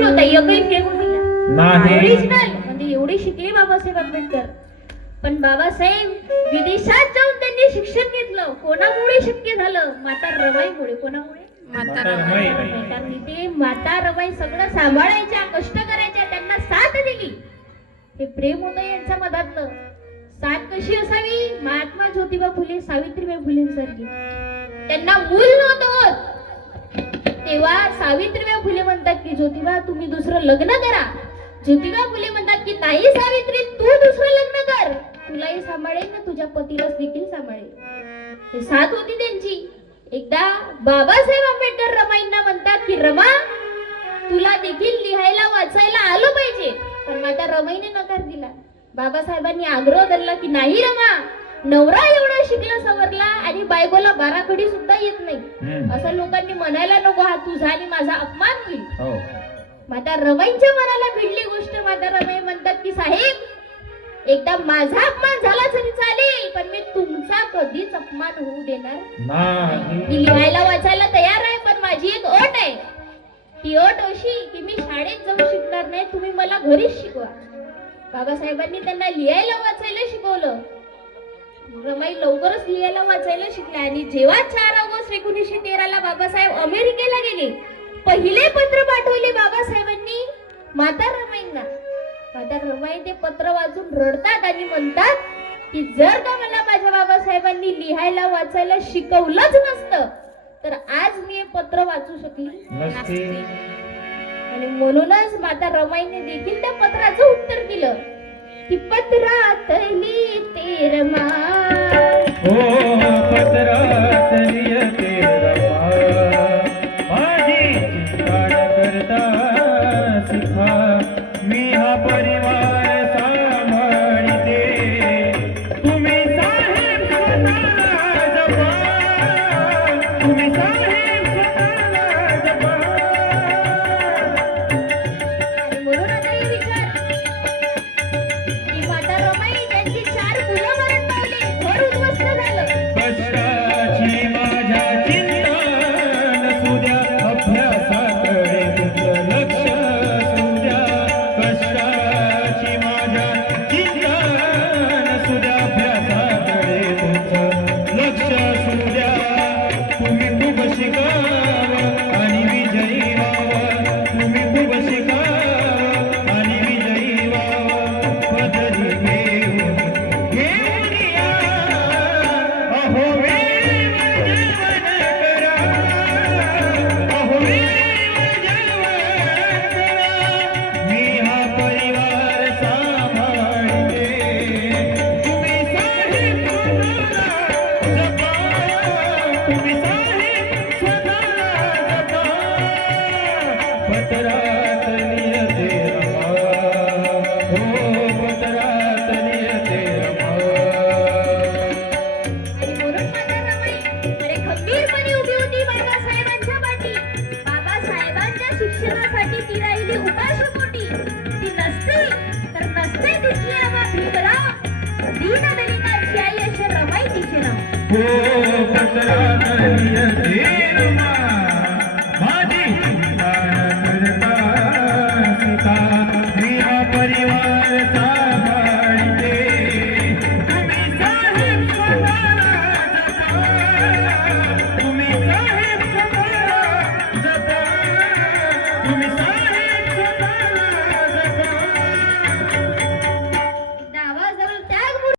School होता, एकही fake होती नाही. ओरिजिनल. म्हणजे एवढे शिकले बाबासाहेब आंबेडकर. पण बाबासाहेब विदेशात जाऊन त्यांनी शिक्षण घेतलं. कोणामुळे शक्य झालं? माता रमाईमुळे. कोणामुळे? माता रमाई. कारण इथे माता रमाई सगळं सांभाळायच्या, कष्ट करायच्या, त्यांना साथ दिली. हे प्रेम होतं यांच्या मधातलं. साथ कशी असावी? महात्मा ज्योतिबा फुले, सावित्रीबाई फुलेंसारखी. त्यांना मूल नव्हतं. तेव्हा सावित्रीबाई फुले म्हणतात की ज्योतिबा तुम्ही दुसरं लग्न करा. ज्योतिबा फुले म्हणतात की नाही सावित्री, तू दुसरं लग्न कर, तुलाही सांभाळेल ना तुझ्या पतीलाच देखील सांभाळेल. हे साथ होती त्यांची. एकदा बाबासाहेब आंबेडकर रमाईंना म्हणतात की रमा तुला देखील लिहायला वाचायला आलं पाहिजे. पण माता रमाईने नकार दिला. बाबासाहेबांनी आग्रह धरला की नाही रमा, नवरा एवढा शिकला सवरला आणि बायकोला बाराखडी सुद्धा येत नाही, असं लोकांनी म्हणायला नको, हा तुझा आणि माझा अपमान होईल. माता रमाईंच्या मनाला भिडली गोष्ट. माता रमाई म्हणतात की साहेब एकदा माझा अपमान झाला तरी चालेल, पण मी तुमचा कधीच अपमान होऊ देणार नाही. मी लिहायला वाचायला तयार आहे, पण माझी एक अट आहे. ती अट अशी की मी शाळेत जाऊन शिकणार नाही, तुम्ही मला घरीच शिकवा. बाबासाहेबांनी त्यांना लिहायला वाचायला शिकवलं. रमाई लवकरच लिहायला वाचायला शिकल्या. आणि जेव्हा 4 ऑगस्ट 1913 ला बाबासाहेब अमेरिकेला गेले, पहिले पत्र पाठवले बाबासाहेबांनी माता रमाईंना. माता रमाई ते पत्र वाचून रडतात आणि म्हणतात की जर का मला माझ्या बाबासाहेबांनी लिहायला वाचायला शिकवलंच नसतं तर आज मी हे पत्र वाचू शकली नसते. आणि म्हणूनच माता रमाईने देखील त्या पत्राचं उत्तर दिलं की पत्रात लिहिते रमा, पत्रात लिहिते रमा, माझी चिंता न करता शिका, मी हा परिवार सांभाळते, तुम्ही साहेब स्वतःला जपा, तुम्ही साहेब स्वतःला जपा. म्हणून आता हे विचार की माता रमाई त्यांची 4 मुलं मरण पावली, घर उद्ध्वस्त झालं. कष्टाची माझ्या चिंता नसू द्या, अभ्यासाकडे तुमचं लक्ष असू द्या. कष्टाची माझ्या चिंता नसू द्या, अभ्यासाकडे तुमचं लक्ष असू द्या. तुम्ही खूप शिकावं आणि विजयी व्हावं, तुम्ही खूप शिकावं आणि विजयी व्हावं. पदरी घेऊन या, अहो वेळ जेवण करा, अहो वेळ जेवण करा, मी हा परिवार सांभाळते, तुम्ही साहेब स्वतःला जपा, तुम्ही साहेब स्वतःला जपा. पत्रात लिहिते रमा, हो पत्रात लिहिते रमा. आणि म्हणून माता रमाई अरे खंबीरपणे उभी होती बाबासाहेबांच्या पाठी. बाबासाहेबांच्या शिक्षणासाठी ती राहिली उपाशपोटी. ती नसते तर नसते दिसली रमा भीमराव, दीनदलितांची आई अशी रमाई तिचे नाव. हो